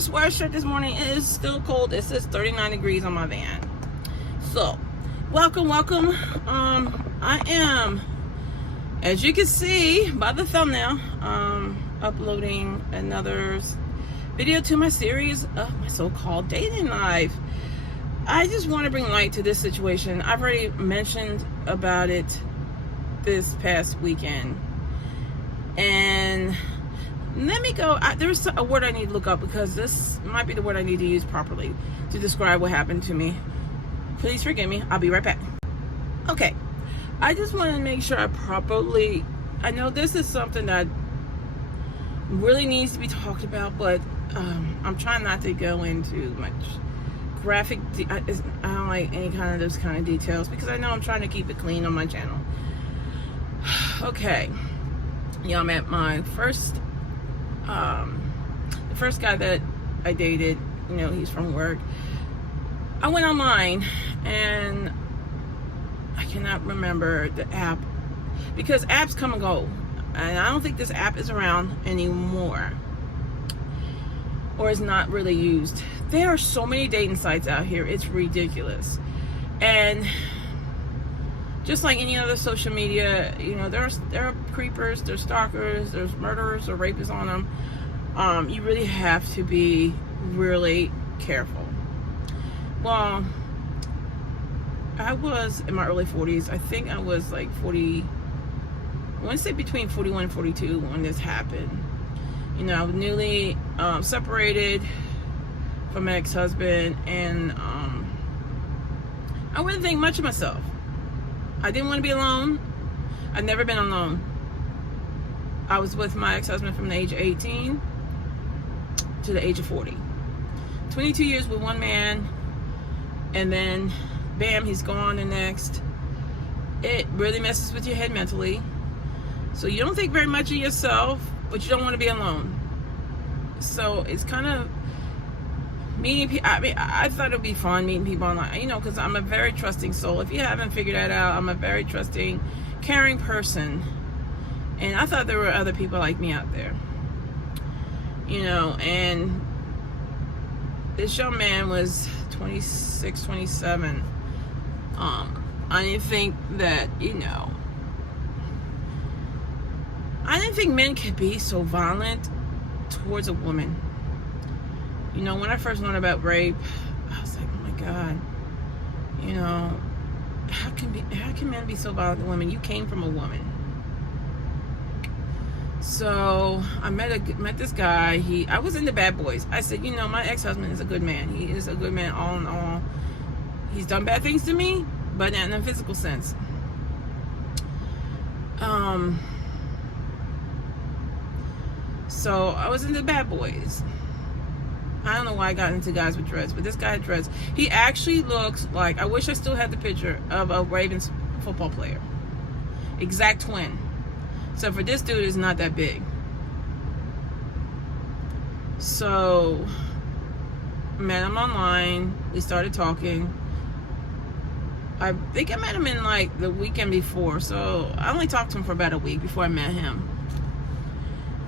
sweatshirt this morning. It is still cold. It says 39 degrees on my van. So, welcome. I am, as you can see by the thumbnail, uploading another video to my series of my so-called dating life. I just want to bring light to this situation. I've already mentioned about it this past weekend. And let me go. There's a word I need to look up because this might be the word I need to use properly to describe what happened to me. Please forgive me. I'll be right back. Okay. I just want to make sure I know this is something that really needs to be talked about, but I'm trying not to go into much graphic. I don't like any kind of those kind of details because I know I'm trying to keep it clean on my channel. Okay. Yeah, I'm at my first, the first guy that I dated, he's from work. I went online and I cannot remember the app because apps come and go. And I don't think this app is around anymore or is not really used. There are so many dating sites out here. It's ridiculous. And just like any other social media, there are creepers, there's stalkers, there's murderers or rapists on them. You really have to be really careful. Well, I was in my early 40s. I think I was like 40, I want to say between 41 and 42 when this happened. I was newly separated from my ex-husband, and I wouldn't think much of myself. I didn't want to be alone. I've never been alone. I was with my ex-husband from the age of 18 to the age of 40. 22 years with one man, and then bam, he's gone the next. It really messes with your head mentally. So you don't think very much of yourself, but you don't want to be alone. So it's kind of meeting people. I thought it would be fun meeting people online, because I'm a very trusting soul. If you haven't figured that out, I'm a very trusting, caring person. And I thought there were other people like me out there. And this young man was 26, 27. I didn't think that, I didn't think men could be so violent towards a woman. When I first learned about rape, I was like, oh my God, how can men be so violent to women? You came from a woman. So I met this guy. I was into bad boys. I said, my ex-husband is a good man. He is a good man all in all. He's done bad things to me, but not in a physical sense. So I was into bad boys. I don't know why I got into guys with dreads, but this guy had dreads. He actually looks like, I wish I still had the picture of a Ravens football player. Exact twin. So for this dude is not that big. So met him online. We started talking. I think I met him in like the weekend before. So I only talked to him for about a week before I met him.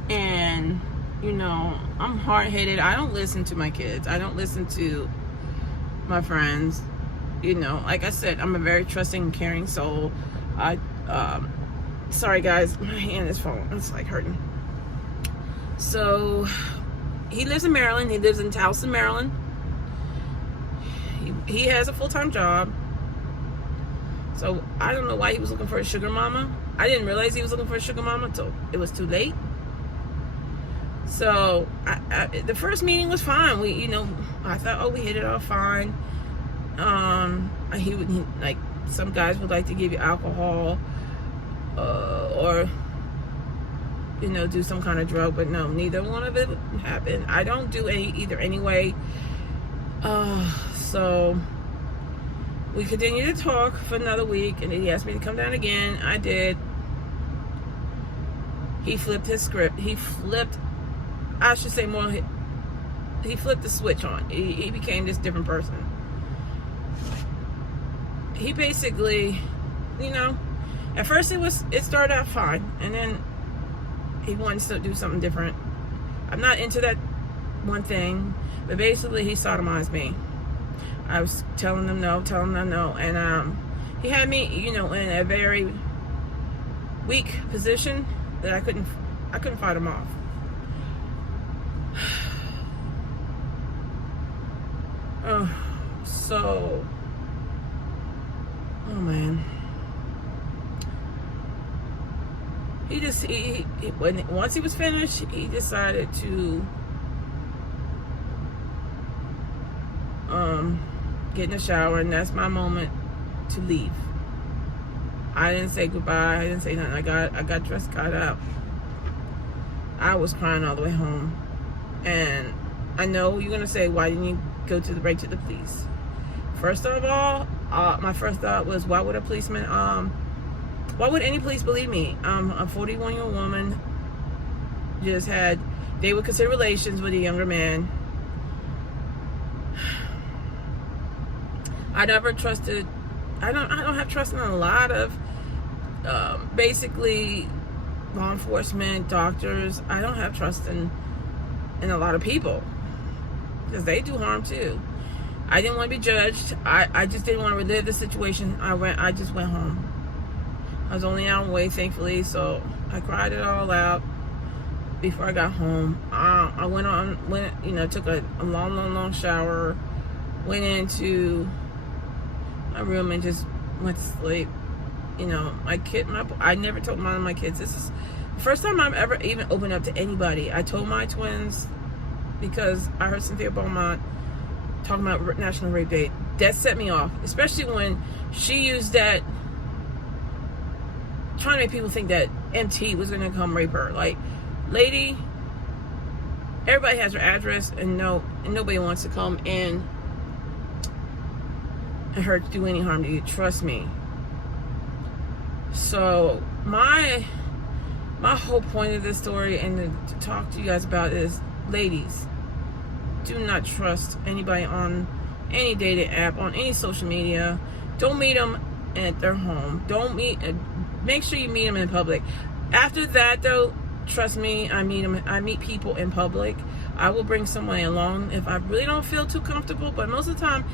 And I'm hard-headed. I don't listen to my kids. I don't listen to my friends. Like I said, I'm a very trusting and caring soul. Sorry guys, my hand is falling. It's like hurting. So he lives in Maryland. He lives in Towson, Maryland. He has a full-time job. So I don't know why he was looking for a sugar mama. I didn't realize he was looking for a sugar mama until it was too late. So the first meeting was fine. I thought, we hit it off fine. He like, some guys would like to give you alcohol, or do some kind of drug, but no, neither one of it happened. I don't do either anyway. So we continued to talk for another week, and then he asked me to come down again. I did. He flipped his script. I should say more, he flipped the switch on. He became this different person. He basically, at first it started out fine, and then he wanted to do something different. I'm not into that one thing, but basically he sodomized me. I was telling him no, and he had me, in a very weak position that I couldn't fight him off. Oh man. Once he was finished, he decided to get in the shower, and that's my moment to leave. I didn't say goodbye. I didn't say nothing. I got dressed, got up. I was crying all the way home, and I know you're gonna say, why didn't you go to the police? First of all, my first thought was, why would any police believe me? A 41-year-old woman they would consider relations with a younger man. I never trusted, I don't have trust in a lot of, basically, law enforcement, doctors. I don't have trust in a lot of people, because they do harm too. I didn't want to be judged. I just didn't want to relive the situation. I just went home. I was only out way, thankfully, so I cried it all out before I got home. I took a long shower, went into my room and just went to sleep. I never told one of my kids. This is the first time I've ever even opened up to anybody. I told my twins because I heard Cynthia Beaumont talking about National Rape Day. That set me off, especially when she used that, trying to make people think that MT was going to come rape her. Like, lady, everybody has her address, and nobody wants to come in and her do any harm to you. Trust me. So my whole point of this story and to talk to you guys about is, ladies, do not trust anybody on any dating app, on any social media. Don't meet them at their home. Make sure you meet them in public. After that, though, trust me, I meet people in public. I will bring somebody along if I really don't feel too comfortable, but most of the time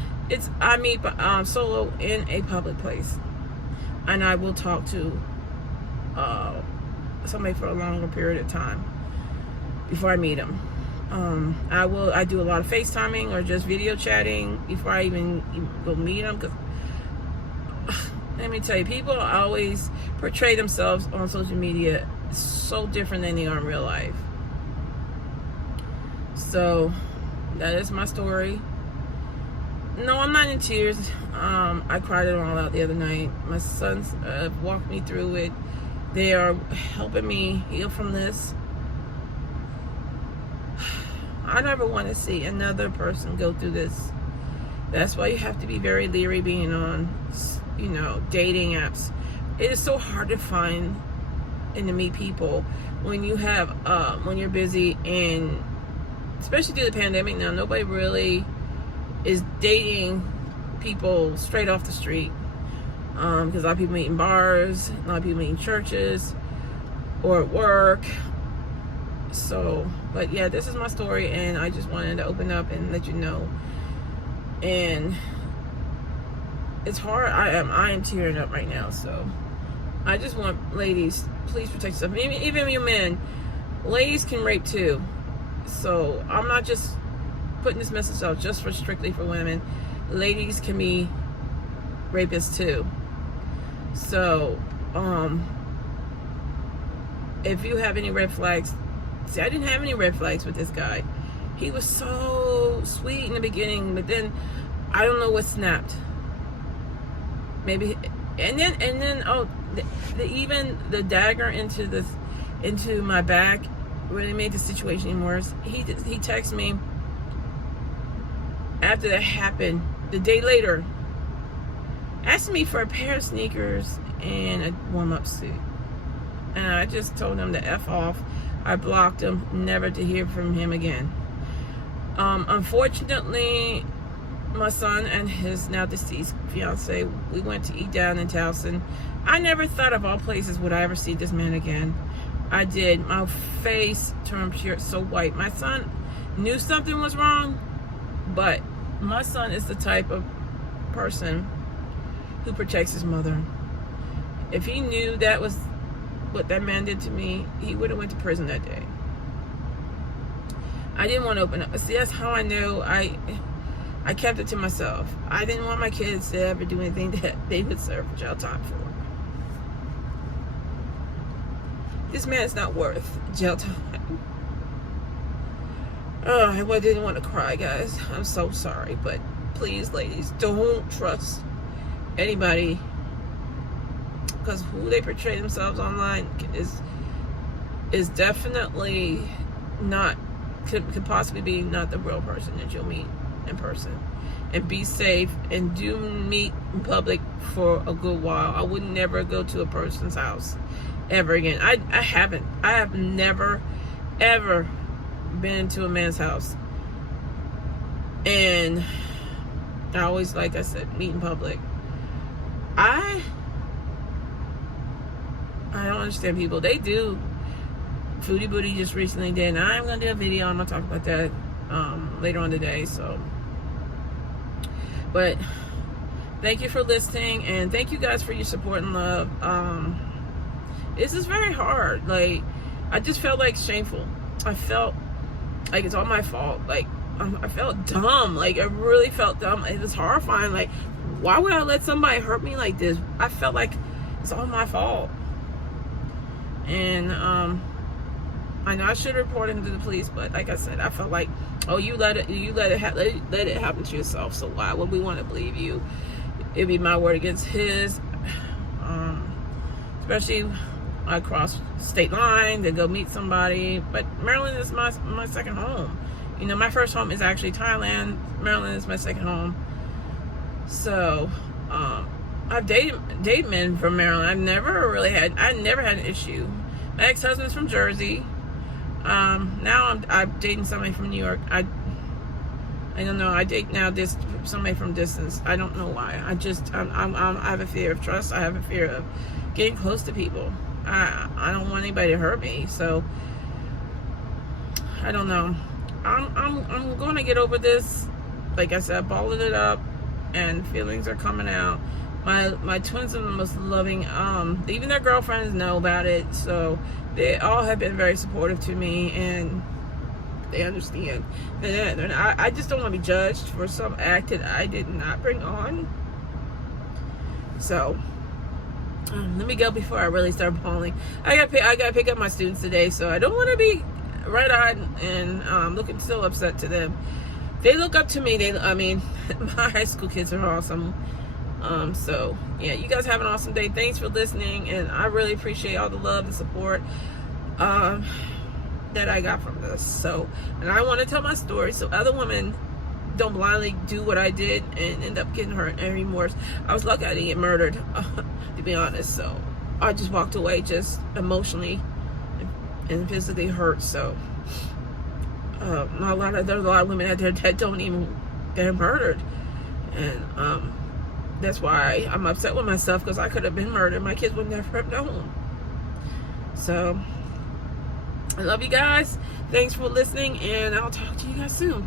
I meet solo in a public place, and I will talk to somebody for a longer period of time before I meet them. I do a lot of FaceTiming or just video chatting before I even go meet them, because let me tell you, people always portray themselves on social media so different than they are in real life. So that is my story. No, I'm not in tears. I cried it all out the other night. My sons walked me through it. They are helping me heal from this. I never want to see another person go through this. That's why you have to be very leery being on, dating apps. It is so hard to find and to meet people when you're busy, and especially through the pandemic now, nobody really is dating people straight off the street. Because a lot of people meet in bars, a lot of people meet in churches or at work. So, but yeah, this is my story, and I just wanted to open up and let you know. And it's hard. I am tearing up right now. So I just want, ladies, please protect yourself. Even you men, ladies can rape too. So I'm not just putting this message out just strictly for women. Ladies can be rapists too. So if you have any red flags, see, I didn't have any red flags with this guy. He was so sweet in the beginning, but then I don't know what snapped. Maybe, and then even the dagger into my back really made the situation even worse. He texted me after that happened, the day later, asking me for a pair of sneakers and a warm-up suit. And I just told him to F off. I blocked him, never to hear from him again. Unfortunately, my son and his now deceased fiance, we went to eat down in Towson. I never thought, of all places, would I ever see this man again. I did. My face turned pure, so white. My son knew something was wrong, but my son is the type of person who protects his mother. If he knew that was what that man did to me, he would have went to prison that day. I didn't want to open up. See, that's how I knew. I kept it to myself. I didn't want my kids to ever do anything that they would serve jail time for. This man is not worth jail time. Oh, I didn't want to cry, guys. I'm so sorry, but please, ladies, don't trust anybody, because who they portray themselves online is definitely not, could possibly be not the real person that you'll meet in person. And be safe, and do meet in public for a good while. I would never go to a person's house ever again. I have never ever been to a man's house, and I always, like I said, meet in public. I don't understand people. They do. Foodie Booty just recently did, and I'm gonna do a video. I'm gonna talk about that later on today. So, but thank you for listening, and thank you guys for your support and love. This is very hard. Like, I just felt like shameful. I felt like it's all my fault. Like, I felt dumb. Like, I really felt dumb. It was horrifying. Like, why would I let somebody hurt me like this? I felt like it's all my fault. And I know I should report him to the police, but like I said, I felt like, oh, you let it happen to yourself. So why would we want to believe you? It'd be my word against his. Especially I cross state line to go meet somebody. But Maryland is my second home. You know, my first home is actually Thailand. Maryland is my second home. So I've dated men from Maryland. I never had an issue. My ex-husband's from Jersey. Now I'm dating somebody from New York. I don't know. I date now somebody from distance. I don't know why. I have a fear of trust. I have a fear of getting close to people. I don't want anybody to hurt me. So I don't know. I'm going to get over this. Like I said, I balled it up, and feelings are coming out. My twins are the most loving. Even their girlfriends know about it, so they all have been very supportive to me, and they understand. And I just don't want to be judged for some act that I did not bring on. So let me go before I really start bawling. I gotta pick up my students today, so I don't want to be red-eyed and looking so upset to them. They look up to me. My high school kids are awesome. So yeah, you guys have an awesome day. Thanks for listening, and I really appreciate all the love and support that I got from this. So, and I want to tell my story so other women don't blindly do what I did and end up getting hurt and remorse. I was lucky I didn't get murdered, to be honest. So I just walked away, just emotionally and physically hurt. So there's a lot of women out there that don't even get murdered, and that's why I'm upset with myself, because I could have been murdered. My kids would never have known. So I love you guys. Thanks for listening, and I'll talk to you guys soon.